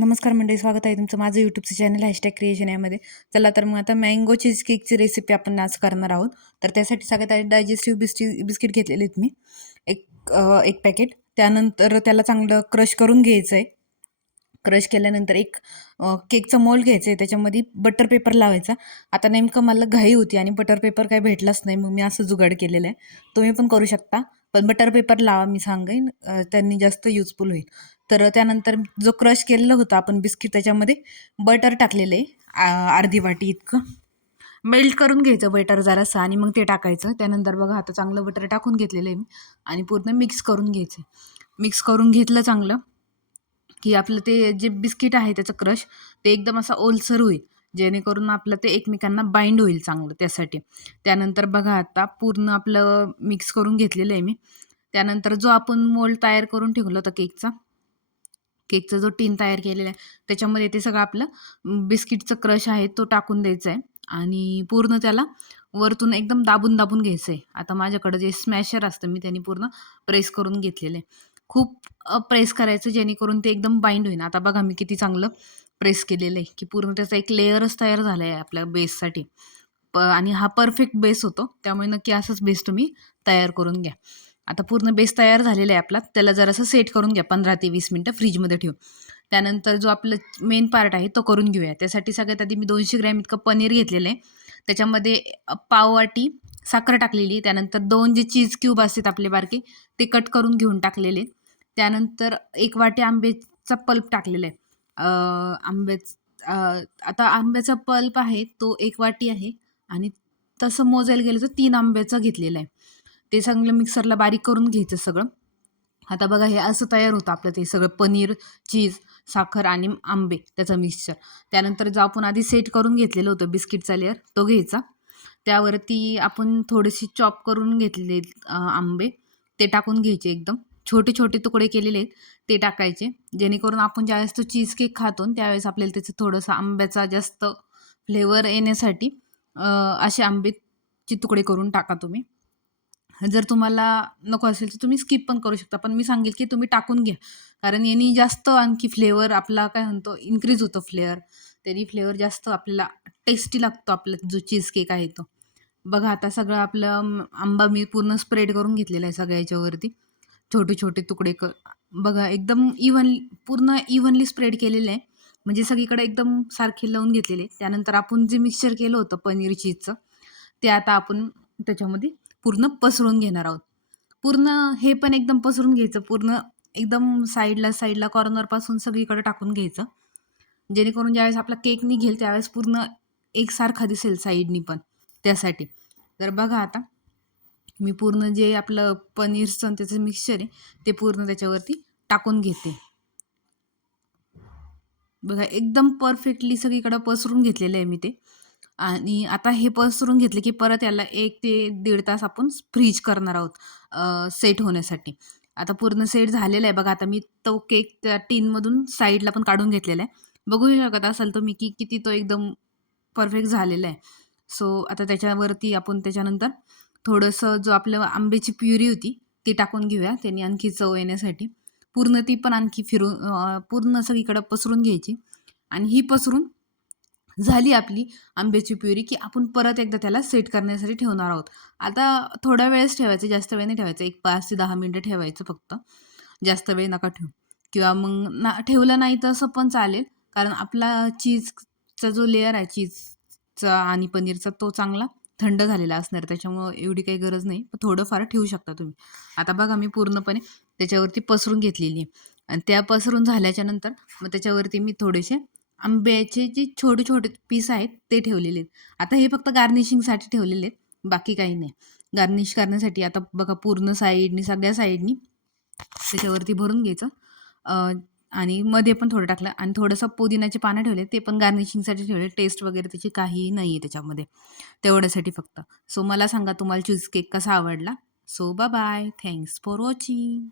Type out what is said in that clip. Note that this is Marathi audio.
नमस्कार मंडळी स्वागत आहे तुमचं माझं यूट्यूबचं चॅनल हॅशटॅग क्रिएशन यामध्ये. चला तर मग आता मँगो चीज केकची रेसिपी आपण आज करणार आहोत. तर त्यासाठी सगळ्यात आधी डायजेस्टिव्ह बिस्टी बिस्किट घेतलेले आहेत मी. एक एक पॅकेट त्यानंतर त्याला चांगलं क्रश करून घ्यायचं आहे क्रश केल्यानंतर एक केकचं मोल घ्यायचं आहे त्याच्यामध्ये बटर पेपर लावायचा. आता नेमकं मला घाई होती आणि बटर पेपर काही भेटलाच नाही. मग मी असं जुगाड केलेलं आहे. तुम्ही पण करू शकता. पण बटर पेपर लावा मी सांगेन. त्यांनी जास्त युजफुल होईल. तर त्यानंतर जो क्रश केलेलं होतं आपण बिस्किट त्याच्यामध्ये बटर टाकलेलं आहे अर्धी वाटी इतकं. मेल्ट करून घ्यायचं बटर जरासं आणि मग ते टाकायचं. त्यानंतर बघा आता चांगलं बटर टाकून घेतलेलं आहे मी आणि पूर्ण मिक्स करून घ्यायचं. मिक्स करून घेतलं चांगलं की आपलं ते जे बिस्किट आहे त्याचं क्रश ते एकदम असं ओलसर होईल. जेणेकरून आपलं ते एकमेकांना बाइंड होईल चांगलं त्यासाठी. त्यानंतर बघा आता पूर्ण आपलं मिक्स करून घेतलेलं आहे मी. त्यानंतर जो आपण मोल्ड तयार करून ठेवला होता केकचा केकचा जो टीन तयार केलेला आहे त्याच्यामध्ये ते सगळं आपलं बिस्किटचं क्रश आहे तो टाकून द्यायचा आहे आणि पूर्ण त्याला वरतून एकदम दाबून दाबून घ्यायचं आहे आता माझ्याकडं जे स्मॅशर असतं मी त्यांनी पूर्ण प्रेस करून घेतलेलं आहे. खूप प्रेस करायचं जेणेकरून ते एकदम बाइंड होईल आता बघा मी किती चांगलं प्रेस केलेलं आहे की पूर्ण त्याचा एक लेअरच तयार झाला आहे आपल्या बेससाठी. प आणि हा परफेक्ट बेस होतो त्यामुळे नक्की असंच बेस तुम्ही तयार करून घ्या. आता पूर्ण बेस तयार झालेला आहे आपला. त्याला जरासं सेट करून घ्या पंधरा ते वीस मिनटं फ्रीजमध्ये ठेवू त्यानंतर जो आपलं मेन पार्ट आहे तो करून घेऊया. त्यासाठी सगळ्यात आधी मी दोनशे ग्रॅम इतकं पनीर घेतलेलं आहे. त्याच्यामध्ये पाववाटी साखर टाकलेली आहे. त्यानंतर दोन जे चीज क्यूब असतात आपले बारके ते कट करून घेऊन टाकलेले त्यानंतर एक वाटी आंब्याचा पल्प टाकलेला आहे. आंब्याच आता आंब्याचा पल्प आहे तो एक वाटी आहे. आणि तसं मोजायला गेलं तर तीन आंब्याचं घेतलेलं आहे. ते चांगलं मिक्सरला बारीक करून घ्यायचं सगळं. आता बघा हे असं तयार होतं आपलं ते सगळं पनीर चीज साखर आणि आंबे त्याचं मिक्सचर त्यानंतर जो आपण आधी सेट करून घेतलेलं होतं बिस्किटचा लेअर तो घ्यायचा. त्यावरती आपण थोडेसे चॉप करून घेतलेले आंबे ते टाकून घ्यायचे एकदम. छोटे छोटे तुकडे केलेले आहेत ते टाकायचे. जेणेकरून आपण ज्यावेळेस तो चीज केक खातो त्यावेळेस आपल्याला त्याचं थोडंसं आंब्याचा जास्त फ्लेवर येण्यासाठी असे आंबेचे तुकडे करून टाका तुम्ही. जर तुम्हाला नको असेल तर तुम्ही स्किप पण करू शकता. पण मी सांगेल की तुम्ही टाकून घ्या. कारण यांनी जास्त आणखी फ्लेवर आपला काय म्हणतो इन्क्रीज होतो फ्लेवर त्यांनी फ्लेवर जास्त आपल्याला टेस्टी लागतो आपला जो चीज केक आहे तो. बघा आता सगळं आपलं आंबा मी पूर्ण स्प्रेड करून घेतलेला आहे सगळ्या याच्यावरती. छोटे छोटे तुकडे क बघा एकदम इव्हन पूर्ण इव्हनली स्प्रेड केलेलं आहे. म्हणजे सगळीकडे एकदम सारखे लावून घेतलेले. त्यानंतर आपण जे मिक्सचर केलं होतं पनीर चीजचं ते आता आपण त्याच्यामध्ये पूर्ण पसरून घेणार आहोत. पूर्ण हे पण एकदम पसरून घ्यायचं. पूर्ण एकदम साईडला साईडला कॉर्नरपासून सगळीकडे टाकून घ्यायचं. जेणेकरून ज्यावेळेस आपला केक निघेल त्यावेळेस पूर्ण एकसारखा दिसेल साईडनी पण त्यासाठी. तर बघा आता मी पूर्ण जे आपलं पनीरचं त्याचं मिक्सचर आहे ते पूर्ण त्याच्यावरती टाकून घेते. बघा एकदम परफेक्टली सगळीकडं पसरून घेतलेलं आहे मी ते. आणि आता हे पसरून घेतले की परत याला एक ते दीड तास आपण फ्रीज करणार आहोत सेट होण्यासाठी. आता पूर्ण सेट झालेला आहे बघा आता मी तो केक त्या टीनमधून साईडला पण काढून घेतलेला आहे. बघू शकत असाल तुम्ही की किती तो एकदम परफेक्ट झालेला आहे. सो आता त्याच्यावरती आपण त्याच्यानंतर थोडंसं जो आपलं आंब्याची प्युरी होती ती टाकून घेऊया. त्यांनी आणखी चव येण्यासाठी. पूर्ण ती पण आणखी फिरून पूर्ण सगळीकडं पसरून घ्यायची. आणि ही पसरून झाली आपली आंब्याची प्युरी की आपण परत एकदा त्याला सेट करण्यासाठी ठेवणार आहोत. आता थोड्या वेळेस ठेवायचं जास्त वेळ नाही ठेवायचं. एक पाच ते दहा मिनटं ठेवायचं फक्त. जास्त वेळ नका ठेवू. किंवा मग ना ठेवलं नाही तसं पण चालेल. कारण आपला चीजचा जो लेअर आहे चीजचा आणि पनीरचा तो चांगला थंड झालेला असणार. त्याच्यामुळं एवढी काही गरज नाही. पण थोडंफार ठेवू शकता तुम्ही. आता बघा मी पूर्णपणे त्याच्यावरती पसरून घेतलेली आहे. आणि त्या पसरून झाल्याच्यानंतर मग त्याच्यावरती मी थोडेसे आंब्याचे जे छोटे छोटे पीस आहेत ते ठेवलेले आहेत. आता हे फक्त गार्निशिंगसाठी ठेवलेले आहेत बाकी काही नाही. गार्निश करण्यासाठी आता बघा पूर्ण साईडनी सगळ्या साईडनी त्याच्यावरती भरून घ्यायचं. आणि मध्ये पण थोडं टाकलं आणि थोडंसं पुदिन्याचे पानं ठेवले ते पण गार्निशिंगसाठी ठेवले. टेस्ट वगैरे त्याची काही नाही आहे त्याच्यामध्ये. तेवढ्यासाठी फक्त. सो मला सांगा तुम्हाला चीज केक कसा आवडला? सो बा बाय थँक्स फॉर वॉचिंग